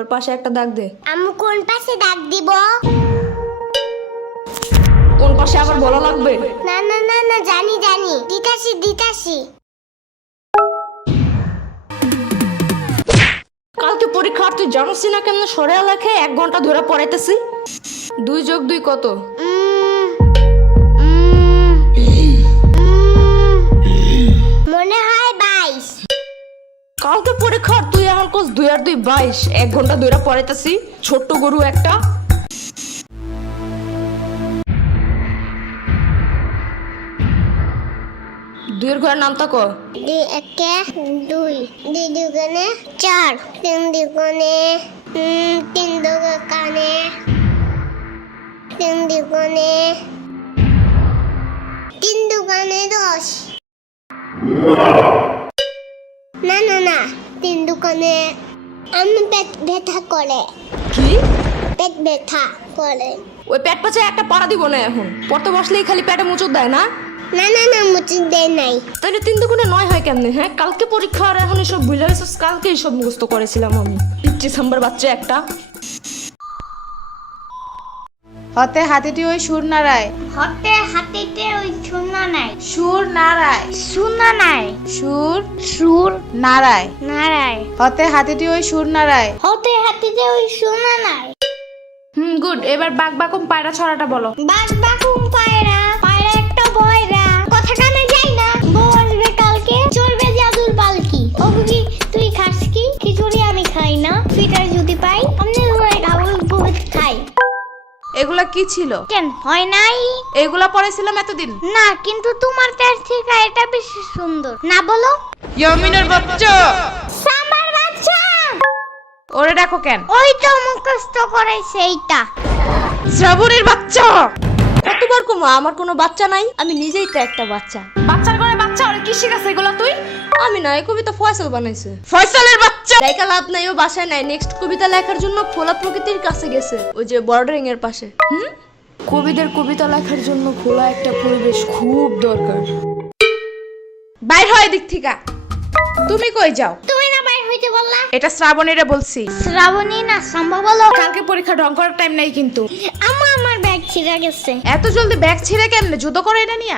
এবার পাশে একটা দাগ দে। আম্মু কোন পাশে দাগ দিব? কোন পাশে আবার বলা লাগবে? না না না না, জানি জানি, দিতাছি। কালকে পরীক্ষা, তুই জানিস না কেমন সরে লেখে 1 ঘন্টা ধরে পড়াইতেছি। 2 + 2 কত? মনে হয় 22। কালকে পরীক্ষা, তুই আমার কোস 2 আর 2 22। 1 ঘন্টা ধরে পড়াইতেছি, ছোট্ট গরু একটা। দুইয়ের ঘরের নামটা ক? 2 একে 2, 2 দুগুণে 4, 3 দুগুণে 3 দুগুণে 3 দুগুণে 10। না না না, 3 দুগুণে আমি পেট ব্যথা করে। কি? পেট ব্যথা করে। ওই পেট পাচে একটা পাড়া দিব না এখন। পড়তে বসলেই খালি পেটে মুচুর দেয় না? না না না, মুচি দেয় নাই। তাহলে 3 দুগুণে 9 হয় কেমনে? হ্যাঁ, কালকে পরীক্ষা আর এখন এসব ভুলে গেছিস? কালকে এসব মুখস্থ করেছিলাম আমি। 25 নম্বর বাচ্চা একটা। হতে হাতিটি ওই সুর নাড়ায়। হতে হাতিতে ওই শূন্য নাই। সুর নাড়ায়। শূন্য নাই। সুর নাড়ায়। নারায়। হতে হাতিটি ওই সুর নাড়ায়। হতে হাতিতে ওই শূন্য নাই। গুড। এবার বাক বাকুম পায়রা ছড়াটা বলো। বাক বাকুম পায়রা, পায়রা একটা বয়রা, কথা কানে যাই না, বউ আসবে কালকে, চলবে জাদুর পালকি। ও বুঝি তুই খাস কি? খিচুড়ি আমি খাই না, ফিটার যদি পাই আমনে ধরে গাবল বহুত খাই। এগুলা কি ছিল? কেন হয় নাই? এগুলা পড়েছিলাম এতদিন। না, কিন্তু তোমার তার থেকে এটা বেশি সুন্দর। না বলো? ইয়ামিনের বাচ্চা। সাম্বার বাচ্চা। ওরে দেখো কেন? ওই তো মুখস্থ করে সেইটা। শ্রাবণের বাচ্চা। কতবার কমা, আমার কোনো বাচ্চা নাই, আমি নিজেই তো একটা বাচ্চা। বাচ্চার ঘরে বাচ্চা, ওরে কি শিখাছে এগুলা তুই? আমি না, এই কবিতা ফয়সাল বানাইছে। ফয়সালের বাচ্চা। লেখা লাভ নাই, ও বাসায় নাই। নেক্সট কবিতা লেখার জন্য খোলা প্রকৃতির কাছে গেছে, ওই যে বর্ডারিং এর পাশে। কবিদের কবিতা লেখার জন্য খোলা একটা পরিবেশ খুব দরকার। বাইর হয় দিক থেকে। তুমি কই যাও? তুমি না বাইর হইতে বললা? এটা শ্রাবণীরে বলছি। শ্রাবণী না সম্ভব বলো। কালকে পরীক্ষা ঢং করার টাইম নাই কিন্তু। আমার ব্যাগ ছিঁড়ে গেছে। এত জলদি ব্যাগ ছিঁড়ে কেমনে? যুদ্ধ করে এটা নিয়া?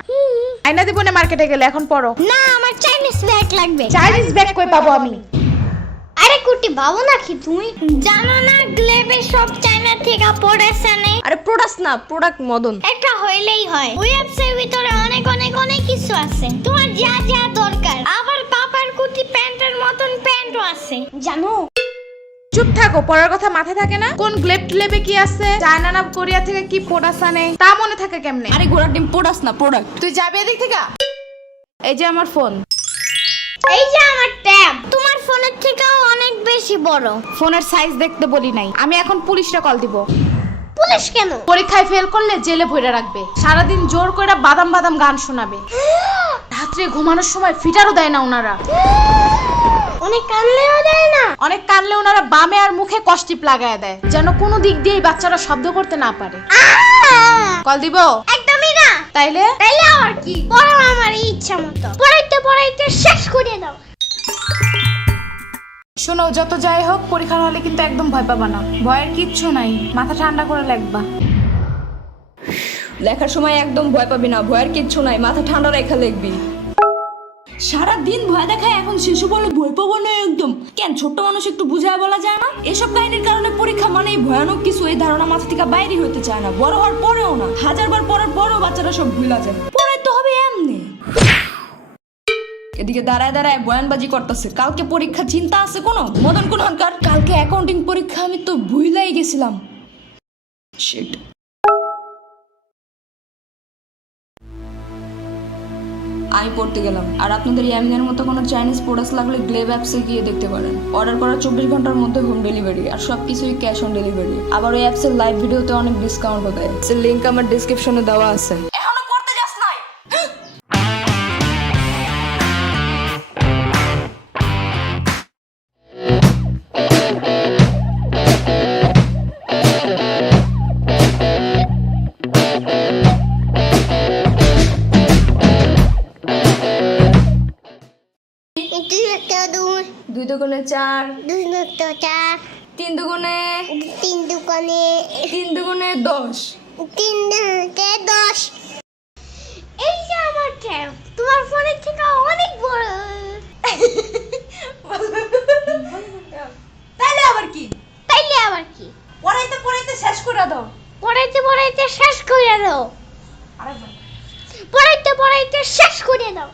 আয়না দিব না মার্কেটে গেলে, এখন পড়ো। না, আমার চাইনিজ ব্যাগ লাগবে। চাইনিজ ব্যাগ কই পাবো আমি? আরে কুটি বাবু নাকি তুমি? জানো না গ্লেবে সব চায়না থেকে পড়েছে নে? আরে প্রোডাক্ট না, প্রোডাক্ট মদন। একটা হইলেই হয়। ওয়েবসাইটের ভিতরে অনেক অনেক অনেক কিছু আছে, তোমার যা যা দরকার। আবার পাপার কুটি প্যান্টের মতন প্যান্টও আছে, জানো? চুপ থাকো, পড়ার কথা মাথায় থাকে না? কোন গ্লেব টেলেবে কি আছে, চায়না না কোরিয়া থেকে কি প্রোডাক্ট আনে, তা মনে থাকে কেমনে? আরে ঘোড়ার ডিম প্রোডাক্ট না, প্রোডাক্ট। তুই যাবে এদিক থেকে। এই যে আমার ফোন। এই যে আমার ট্যাব, তোমার ফোনের থেকেও অনেক বেশি বড়। ফোনের সাইজ দেখতে বলি নাই। আমি এখন পুলিশে কল দিব। পুলিশ কেন? পরীক্ষায় ফেল করলে জেলে ভরে রাখবে, সারাদিন জোর করে বাদাম বাদাম গান শোনাবে, রাত্রে ঘুমানোর সময় ফিটারও দেয় না ওনারা। অনেক কানলেও দেয় না? অনেক কানলে ওনারা বামে আর মুখে কষ্টিপ লাগায় দেয়, যেন কোনো দিক দিয়ে বাচ্চারা শব্দ করতে না পারে। কল দিব? একদমই না। তাইলে আর কি, পড়ো আমার ইচ্ছা মতো। পড়াইতে শেষ করে দাও। শোনো, যত যাই হোক পরীক্ষার হলে কিন্তু একদম ভয় পাবা না। ভয়ের কিচ্ছু নাই, মাথা ঠান্ডা করে লিখবা। লেখার সময় একদম ভয় পাবি না, ভয়ের কিচ্ছু নাই, মাথা ঠান্ডা রেখা লিখবি। সারাদিন ভয় দেখায়, এখন শিশু বলে ভয় পাবো না একদম। কেন, ছোট্ট মানুষ একটু বুঝায় বলা যায় না? এসব কাহিনীর কারণে পরীক্ষা মানেই ভয়ানক কিছু, এই ধারণা মাথা থেকে বাইরে হইতে চায় না। বড় হওয়ার পরেও না, 1000 বার পড়ার পরেও বাচ্চারা সব ভুলা যায়। পড়াই তো হবে এমনি। এদিকে দাঁড়ায় দাঁড়ায় বয়ানবাজি করতেছে। কালকে পরীক্ষা, চিন্তা আছে কোনো? মদন কোন হনকার, কালকে অ্যাকাউন্টিং পরীক্ষা, আমি তো ভুলাই গেছিলাম। শিট। আমি পড়তে গেলাম। আর আপনাদের ইয়ামিনের মতো কোনো চাইনিজ প্রোডাক্টস লাগলে গ্লেব অ্যাপসে গিয়ে দেখতে পারেন। অর্ডার করার 24 ঘন্টার মধ্যে হোম ডেলিভারি, আর সবকিছুই ক্যাশ অন ডেলিভারি। আবার ওই অ্যাপসের লাইভ ভিডিওতে অনেক ডিসকাউন্টও দেয়। এর লিংক আমার ডেসক্রিপশনে দেওয়া আছে। এখনো পড়তে যাস নাই? দুই একটা দুই, 2 দুগুণে 4, 2 একটা 4, 3 দুগুণে 3 দুগুণে 3 দুগুণে 10। 3 দুগুণে 10। এই যে আমার ট্যাব তোমার ফোনের থেকে অনেক বড়। তাইলে আবার কি? তাইলে আবার কি? পড়াইতে পড়াইতে শেষ করে দাও। পড়াইতে পড়াইতে শেষ করে দাও। আরেকবার। পড়াইতে পড়াইতে শেষ করে দাও।